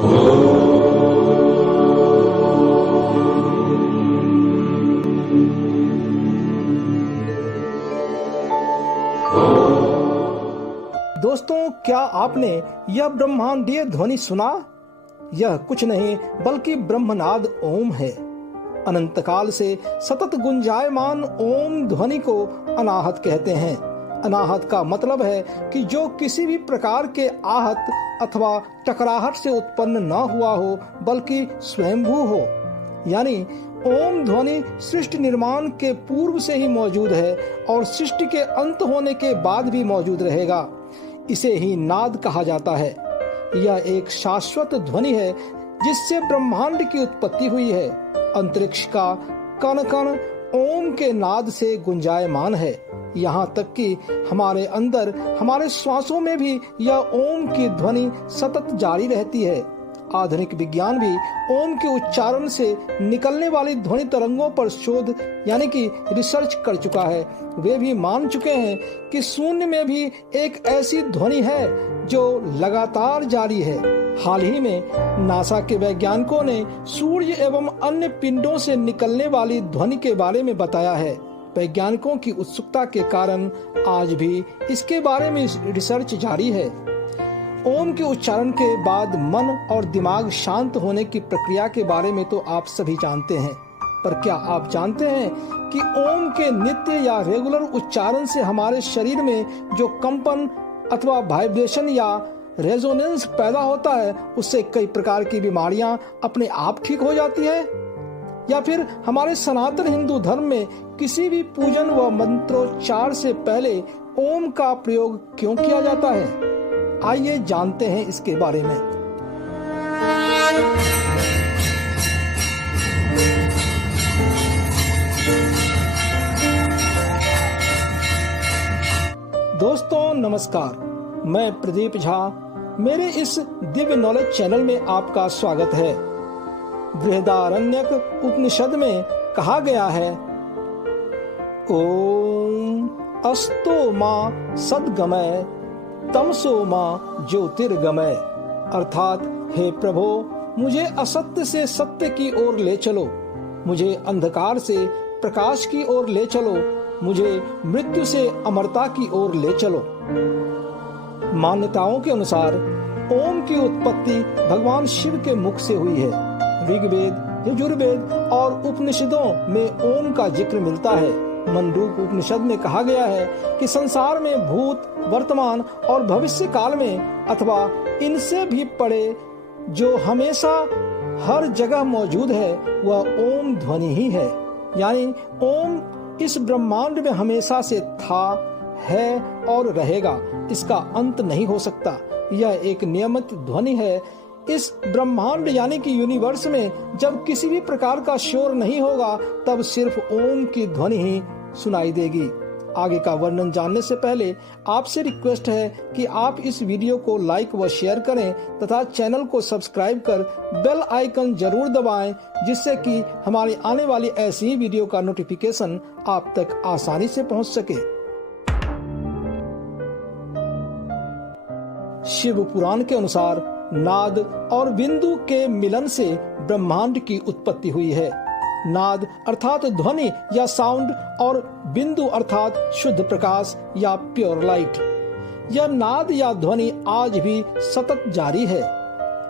दोस्तों, क्या आपने यह ब्रह्मांडीय ध्वनि सुना? यह कुछ नहीं बल्कि ब्रह्मनाद ओम है। अनंत काल से सतत गुंजायमान ओम ध्वनि को अनाहत कहते हैं। अनाहत का मतलब है कि जो किसी भी प्रकार के आहत अथवा टकराहट से उत्पन्न न हुआ हो, बल्कि स्वयंभू हो। यानी ओम ध्वनि सृष्टि निर्माण के पूर्व से ही मौजूद है और सृष्टि के अंत होने के बाद भी मौजूद रहेगा। इसे ही नाद कहा जाता है। यह एक शाश्वत ध्वनि है जिससे ब्रह्मांड की उत्पत्ति हुई है। अंतरिक्ष का कण कण ओम के नाद से गुंजायमान है। यहाँ तक कि हमारे अंदर, हमारे श्वासों में भी यह ओम की ध्वनि सतत जारी रहती है। आधुनिक विज्ञान भी ओम के उच्चारण से निकलने वाली ध्वनि तरंगों पर शोध यानी कि रिसर्च कर चुका है। वे भी मान चुके हैं कि शून्य में भी एक ऐसी ध्वनि है जो लगातार जारी है। हाल ही में नासा के वैज्ञानिकों ने सूर्य एवं अन्य पिंडों से निकलने वाली ध्वनि के बारे में बताया है। वैज्ञानिकों की उत्सुकता के कारण आज भी इसके बारे में रिसर्च जारी है। ओम के उच्चारण के बाद मन और दिमाग शांत होने की प्रक्रिया के बारे में तो आप सभी जानते हैं, पर क्या आप जानते हैं कि ओम के नित्य या रेगुलर उच्चारण से हमारे शरीर में जो कंपन अथवा वाइब्रेशन या रेजोनेंस पैदा होता है, उससे कई प्रकार की बीमारियां अपने आप ठीक हो जाती है? या फिर हमारे सनातन हिंदू धर्म में किसी भी पूजन व मंत्रोच्चार से पहले ओम का प्रयोग क्यों किया जाता है? आइए जानते हैं इसके बारे में। दोस्तों नमस्कार, मैं प्रदीप झा। मेरे इस दिव्य नॉलेज चैनल में आपका स्वागत है। बृहदारण्यक उपनिषद में कहा गया है, ओम अस्तो मा सद्गमय तमसो मां ज्योतिर्गमय। अर्थात हे प्रभो, मुझे असत्य से सत्य की ओर ले चलो, मुझे अंधकार से प्रकाश की ओर ले चलो, मुझे मृत्यु से अमरता की ओर ले चलो। मान्यताओं के अनुसार ओम की उत्पत्ति भगवान शिव के मुख से हुई है। ऋग्वेद, यजुर्वेद और उपनिषदों में ओम का जिक्र मिलता है। मंडूक उपनिषद में कहा गया है कि संसार में भूत, वर्तमान और भविष्य काल में अथवा इनसे भी परे जो हमेशा हर जगह मौजूद है, वह ओम ध्वनि ही है। यानी ओम इस ब्रह्मांड में हमेशा से था, है और रहेगा। इसका अंत नहीं हो सकता। यह एक नियमित ध्वनि है। इस ब्रह्मांड यानी कि यूनिवर्स में जब किसी भी प्रकार का शोर नहीं होगा, तब सिर्फ ओम की ध्वनि ही सुनाई देगी। आगे का वर्णन जानने से पहले आपसे रिक्वेस्ट है कि आप इस वीडियो को लाइक व शेयर करें तथा चैनल को सब्सक्राइब कर बेल आइकन जरूर दबाएं, जिससे कि हमारी आने वाली ऐसी ही वीडियो का नोटिफिकेशन आप तक आसानी से पहुंच सके। शिव पुराण के अनुसार नाद और बिंदु के मिलन से ब्रह्मांड की उत्पत्ति हुई है। नाद अर्थात ध्वनि या साउंड और बिंदु अर्थात शुद्ध प्रकाश या प्योर लाइट। यह नाद या ध्वनि आज भी सतत जारी है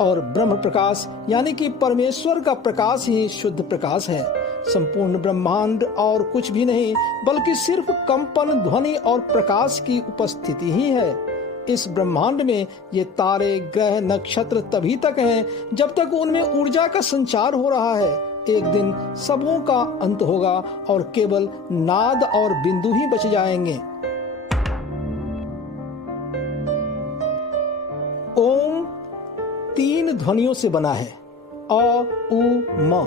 और ब्रह्म प्रकाश यानी कि परमेश्वर का प्रकाश ही शुद्ध प्रकाश है। संपूर्ण ब्रह्मांड और कुछ भी नहीं बल्कि सिर्फ कंपन, ध्वनि और प्रकाश की उपस्थिति ही है। इस ब्रह्मांड में ये तारे, ग्रह, नक्षत्र तभी तक हैं जब तक उनमें ऊर्जा का संचार हो रहा है। एक दिन सबों का अंत होगा और केवल नाद और बिंदु ही बच जाएंगे। ओम 3 ध्वनियों से बना है। अ, उ, म।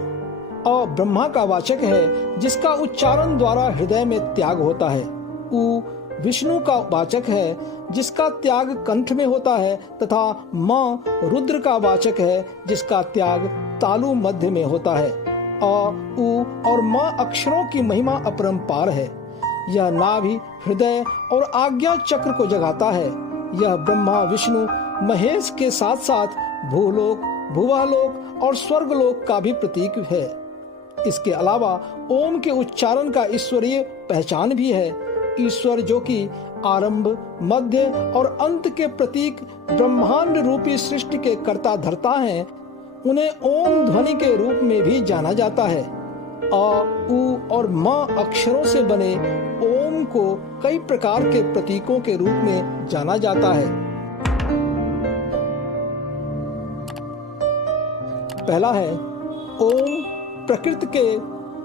अ ब्रह्मा का वाचक है जिसका उच्चारण द्वारा हृदय में त्याग होता है। उ विष्णु का वाचक है जिसका त्याग कंठ में होता है तथा म रुद्र का वाचक है जिसका त्याग तालु मध्य में होता है। अ, उ और म अक्षरों की महिमा अपरंपार है। यह नाभि, हृदय और आज्ञा चक्र को जगाता है। यह ब्रह्मा, विष्णु, महेश के साथ साथ भूलोक, भुवलोक और स्वर्गलोक का भी प्रतीक है। इसके अलावा ओम के उच्चारण का ईश्वरीय पहचान भी है। ईश्वर जो कि आरंभ, मध्य और अंत के प्रतीक ब्रह्मांड रूपी सृष्टि के कर्ता धर्ता हैं, उन्हें ओम ध्वनि के रूप में भी जाना जाता है। अ, उ और म अक्षरों से बने ओम को कई प्रकार के प्रतीकों के रूप में जाना जाता है। पहला है ओम प्रकृति के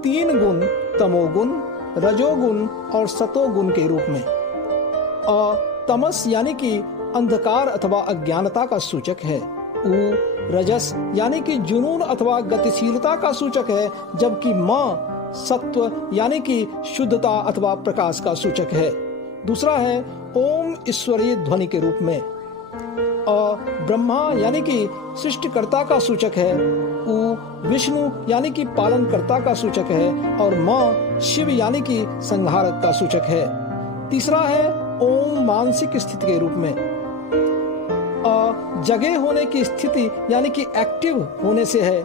3 गुण तमोगुण, रजोगुण और सतोगुण के रूप में। तमस यानी कि अंधकार अथवा अज्ञानता का सूचक है। रजस यानी कि जुनून अथवा गतिशीलता का सूचक है, जबकि म सत्व यानी कि शुद्धता अथवा प्रकाश का सूचक है। दूसरा है ओम ईश्वरीय ध्वनि के रूप में। ब्रह्मा यानी कि सृष्टिकर्ता का सूचक है। विष्णु यानी कि पालनकर्ता का सूचक है और म शिव यानी कि संहारक का सूचक है। तीसरा है ओम मानसिक स्थिति के रूप में। जगे होने की स्थिति यानी कि एक्टिव होने से है।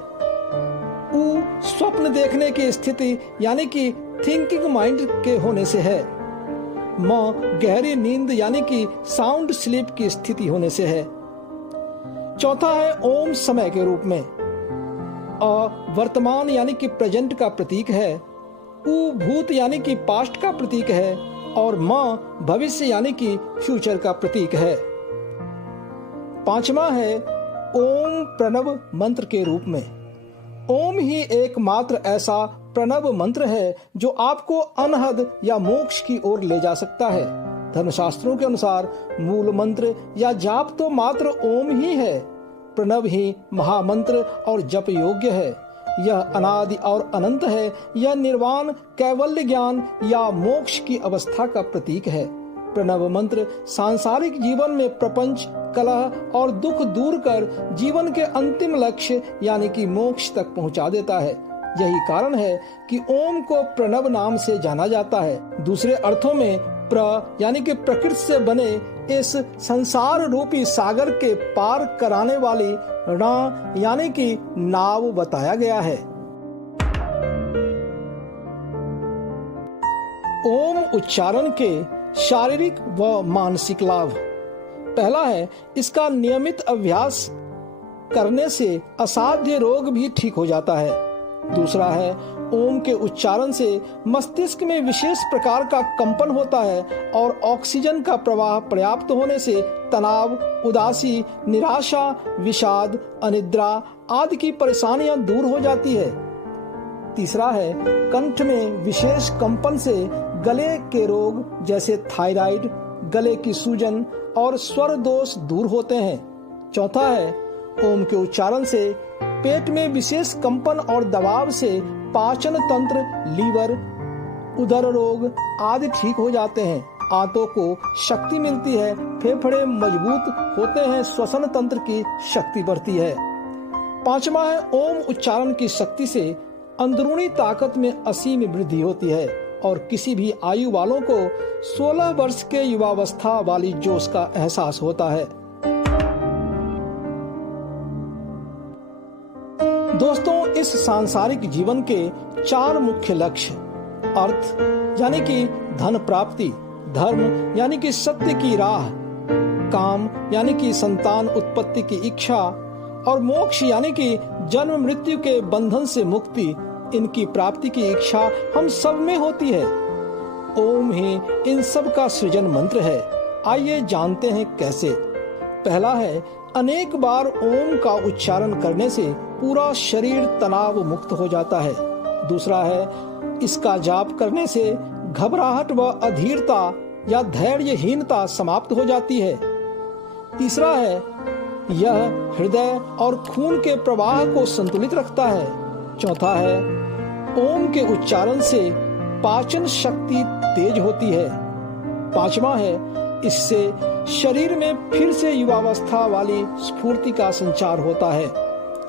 स्वप्न देखने की स्थिति यानी कि थिंकिंग माइंड के होने से है। म गहरी नींद यानी कि साउंड स्लीप की स्थिति होने से है। चौथा है ओम समय के रूप में। वर्तमान यानी कि प्रेजेंट का प्रतीक है। भूत यानी कि पास्ट का प्रतीक है और म भविष्य यानी कि फ्यूचर का प्रतीक है। पांचवा है ओम प्रणव मंत्र के रूप में। ओम ही एकमात्र ऐसा प्रणव मंत्र है जो आपको अनहद या मोक्ष की ओर ले जा सकता है। धर्मशास्त्रों के अनुसार मूल मंत्र या जाप तो मात्र ओम ही है। प्रणव ही महामंत्र और जप योग्य है। यह अनादि और अनंत है। यह निर्वाण, कैवल्य ज्ञान या मोक्ष की अवस्था का प्रतीक है। प्रणव मंत्र सांसारिक जीवन में प्रपंच, कलह और दुख दूर कर जीवन के अंतिम लक्ष्य यानी कि मोक्ष तक पहुंचा देता है। यही कारण है कि ओम को प्रणव नाम से जाना जाता है। दूसरे अर्थों में प्र यानी कि प्रकृति से बने इस संसार रूपी सागर के पार कराने वाली णा यानी कि नाव बताया गया है। ओम उच्चारण के शारीरिक व मानसिक लाभ। पहला है इसका नियमित अभ्यास करने से असाध्य रोग भी ठीक हो जाता है। दूसरा है ओम के उच्चारण से मस्तिष्क में विशेष प्रकार का कंपन होता है और ऑक्सीजन का प्रवाह पर्याप्त होने से तनाव, उदासी, निराशा, विषाद, अनिद्रा आदि की परेशानियां दूर हो जाती है। तीसरा है कंठ में विशेष कंपन से गले के रोग जैसे थायराइड, गले की सूजन और स्वर दोष दूर होते हैं। चौथा है ओम के उच्चारण से पेट में विशेष कंपन और दबाव से पाचन तंत्र, लीवर, उदर रोग आदि ठीक हो जाते हैं। आंतों को शक्ति मिलती है, फेफड़े मजबूत होते हैं, श्वसन तंत्र की शक्ति बढ़ती है। पांचवा है ओम उच्चारण की शक्ति से अंदरूनी ताकत में असीम वृद्धि होती है और किसी भी आयु वालों को 16 वर्ष के युवावस्था वाली जोश का एहसास होता है। दोस्तों, इस सांसारिक जीवन के 4 मुख्य लक्ष्य अर्थ यानी कि धन प्राप्ति, धर्म यानी कि सत्य की राह, काम यानी कि संतान उत्पत्ति की इच्छा और मोक्ष यानी कि जन्म मृत्यु के बंधन से मुक्ति, इनकी प्राप्ति की इच्छा हम सब में होती है। ओम ही इन सब का सृजन मंत्र है। आइए जानते हैं कैसे। पहला है अनेक बार ओम का उच्चारण करने से पूरा शरीर तनाव मुक्त हो जाता है। दूसरा है इसका जाप करने से घबराहट व अधीरता या धैर्यहीनता समाप्त हो जाती है। तीसरा है यह हृदय और खून के प्रवाह को संतुलित रखता है। चौथा है ओम के उच्चारण से पाचन शक्ति तेज होती है। पांचवा है इससे शरीर में फिर से युवावस्था वाली स्फूर्ति का संचार होता है।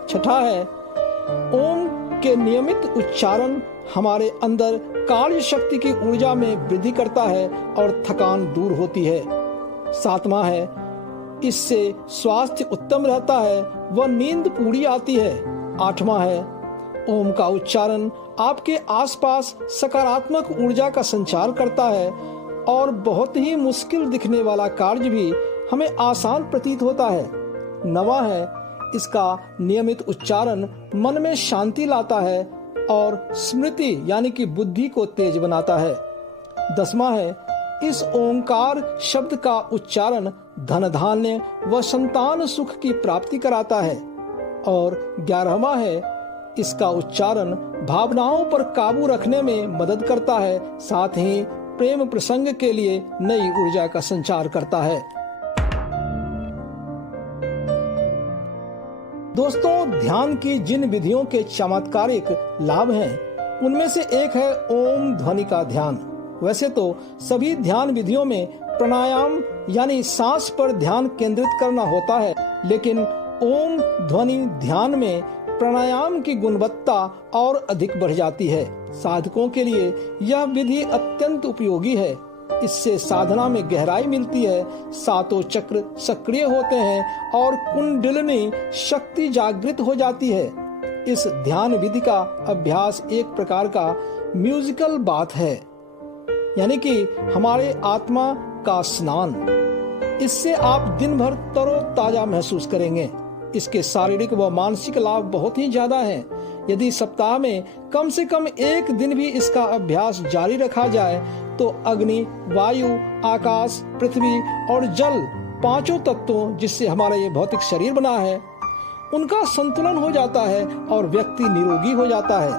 छठा है ओम के नियमित उच्चारण हमारे अंदर कार्य शक्ति की ऊर्जा में वृद्धि करता है और थकान दूर होती है। सातवां है इससे स्वास्थ्य उत्तम रहता है व नींद पूरी आती है। 8वां है, ओम का उच्चारण आपके आसपास सकारात्मक ऊर्जा का संचार करता है और बहुत ही मुश्किल दिखने वाला कार्य भी हमें आसान प्रतीत होता है। 9वां है, इसका नियमित उच्चारण मन में शांति लाता है और स्मृति यानी कि बुद्धि को तेज बनाता है। 10वां है, इस ओंकार शब्द का उच्चारण धन धान्य व संतान सुख की प्राप्ति कराता है। और 11वां है, इसका उच्चारण भावनाओं पर काबू रखने में मदद करता है, साथ ही प्रेम प्रसंग के लिए नई ऊर्जा का संचार करता है। दोस्तों, ध्यान की जिन विधियों के चमत्कारिक लाभ हैं, उनमें से एक है ओम ध्वनि का ध्यान। वैसे तो सभी ध्यान विधियों में प्राणायाम यानी सांस पर ध्यान केंद्रित करना होता है, लेकिन ओम ध्वनि ध्यान में प्राणायाम की गुणवत्ता और अधिक बढ़ जाती है। साधकों के लिए यह विधि अत्यंत उपयोगी है। इससे साधना में गहराई मिलती है, सातों चक्र सक्रिय होते हैं और कुंडलिनी शक्ति जागृत हो जाती है। इस ध्यान विधि का अभ्यास एक प्रकार का म्यूजिकल बाथ है, यानी कि हमारे आत्मा का स्नान। इससे आप दिन भर तरोताजा महसूस करेंगे। इसके शारीरिक व मानसिक लाभ बहुत ही ज्यादा हैं। यदि सप्ताह में कम से कम एक दिन भी इसका अभ्यास जारी रखा जाए तो अग्नि, वायु, आकाश, पृथ्वी और जल, पांचों तत्वों जिससे हमारा ये भौतिक शरीर बना है, उनका संतुलन हो जाता है और व्यक्ति निरोगी हो जाता है।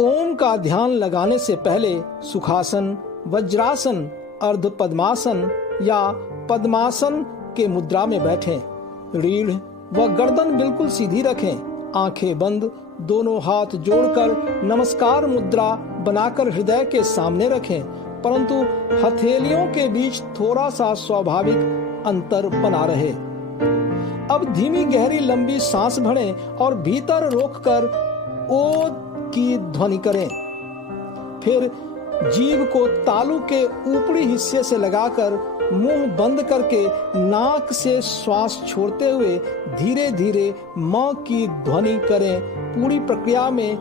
ओम का ध्यान लगाने से पहले सुखासन, वज्रासन, अर्ध पद्मासन या पद्मासन के मुद्रा में बैठें। रीढ़ व गर्दन बिल्कुल सीधी रखें। आंखें बंद, दोनों हाथ जोड़कर नमस्कार मुद्रा बनाकर हृदय के सामने रखें, परंतु हथेलियों के बीच थोड़ा सा स्वाभाविक अंतर बना रहे। अब धीमी गहरी लंबी सांस भरें और भीतर रोककर ओ की ध्वनि करें। फिर जीभ को तालू के ऊपरी हिस्से से लगाकर मुंह बंद करके नाक से श्वास छोड़ते हुए धीरे धीरे म की ध्वनि करें। पूरी प्रक्रिया में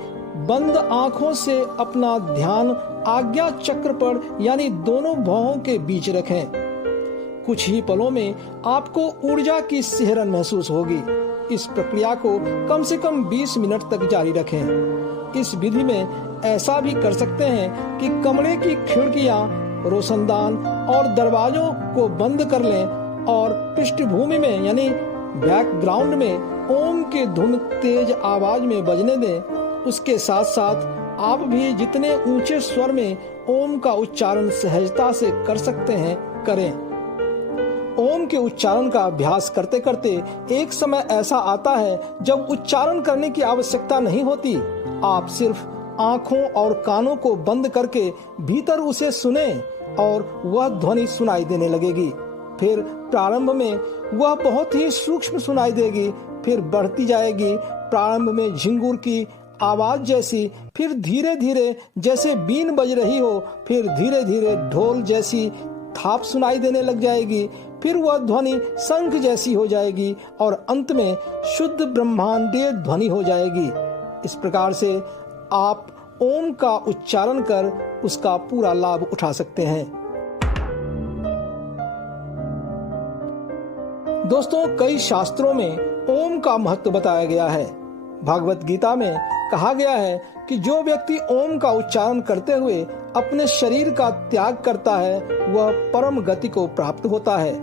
बंद आंखों से अपना ध्यान आज्ञा चक्र पर यानी दोनों भौहों के बीच रखें। कुछ ही पलों में आपको ऊर्जा की सिहरन महसूस होगी। इस प्रक्रिया को कम से कम 20 मिनट तक जारी रखें। इस विधि में ऐसा भी कर सकते हैं कि कमरे की खिड़कियां, रोशनदान और दरवाजों को बंद कर लें और पृष्ठभूमि में यानी बैकग्राउंड में ओम की धुन तेज आवाज में बजने दें। उसके साथ साथ आप भी जितने ऊंचे स्वर में ओम का उच्चारण सहजता से कर सकते हैं करें। ओम के उच्चारण का अभ्यास करते करते एक समय ऐसा आता है जब उच्चारण करने की आवश्यकता नहीं होती। आप सिर्फ आंखों और कानों को बंद करके भीतर उसे सुने और वह ध्वनि सुनाई देने लगेगी। फिर प्रारंभ में वह बहुत ही सूक्ष्म सुनाई देगी, फिर बढ़ती जाएगी। प्रारंभ में झिंगुर की आवाज जैसी, फिर धीरे धीरे जैसे बीन बज रही हो, फिर धीरे धीरे ढोल जैसी थाप सुनाई देने लग जाएगी, फिर वह ध्वनि शंख जैसी हो जाएगी और अंत में शुद्ध ब्रह्मांडीय ध्वनि हो जाएगी। इस प्रकार से आप ओम का उच्चारण कर उसका पूरा लाभ उठा सकते हैं। दोस्तों, कई शास्त्रों में ओम का महत्व बताया गया है। भागवत गीता में कहा गया है कि जो व्यक्ति ओम का उच्चारण करते हुए अपने शरीर का त्याग करता है वह परम गति को प्राप्त होता है।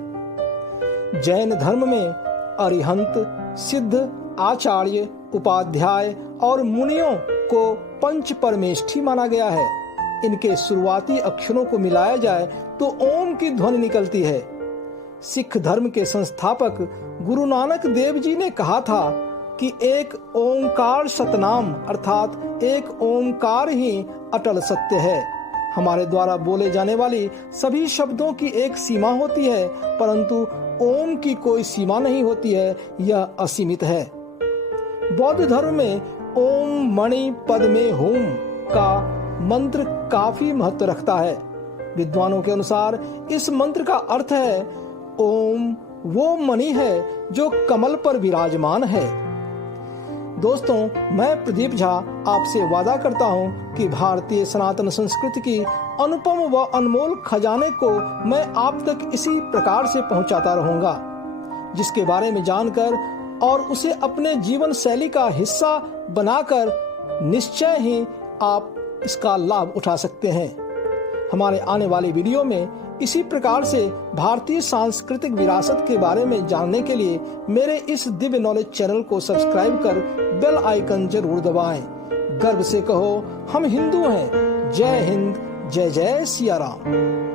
जैन धर्म में अरिहंत, सिद्ध, आचार्य, उपाध्याय और मुनियों को पंच परमेष्ठी माना गया है। इनके शुरुआती अक्षरों को मिलाया जाए तो ओम की ध्वनि निकलती है। सिख धर्म के संस्थापक गुरु नानक देव जी ने कहा था कि एक ओंकार सतनाम अर्थात एक ओंकार ही अटल सत्य है। हमारे द्वारा बोले जाने वाली सभी शब्दों की एक सीमा होती है, परंतु ओम की कोई सीमा नहीं होती है, यह असीमित है। बौद्ध धर्म में ओम मणि पद्मे हूम का मंत्र काफी महत्व रखता है। विद्वानों के अनुसार इस मंत्र का अर्थ है ओम वो मणि है जो कमल पर विराजमान है। दोस्तों, मैं प्रदीप झा आपसे वादा करता हूं कि भारतीय सनातन संस्कृति की अनुपम व अनमोल खजाने को मैं आप तक इसी प्रकार से पहुंचाता रहूंगा, जिसके बारे में जानकर और उसे अपने जीवन शैली का हिस्सा बनाकर निश्चय ही आप इसका लाभ उठा सकते हैं। हमारे आने वाले वीडियो में इसी प्रकार से भारतीय सांस्कृतिक विरासत के बारे में जानने के लिए मेरे इस दिव्य नॉलेज चैनल को सब्सक्राइब कर बेल आइकन जरूर दबाएं। गर्व से कहो, हम हिंदू हैं। जय हिंद, जय जय सिया राम।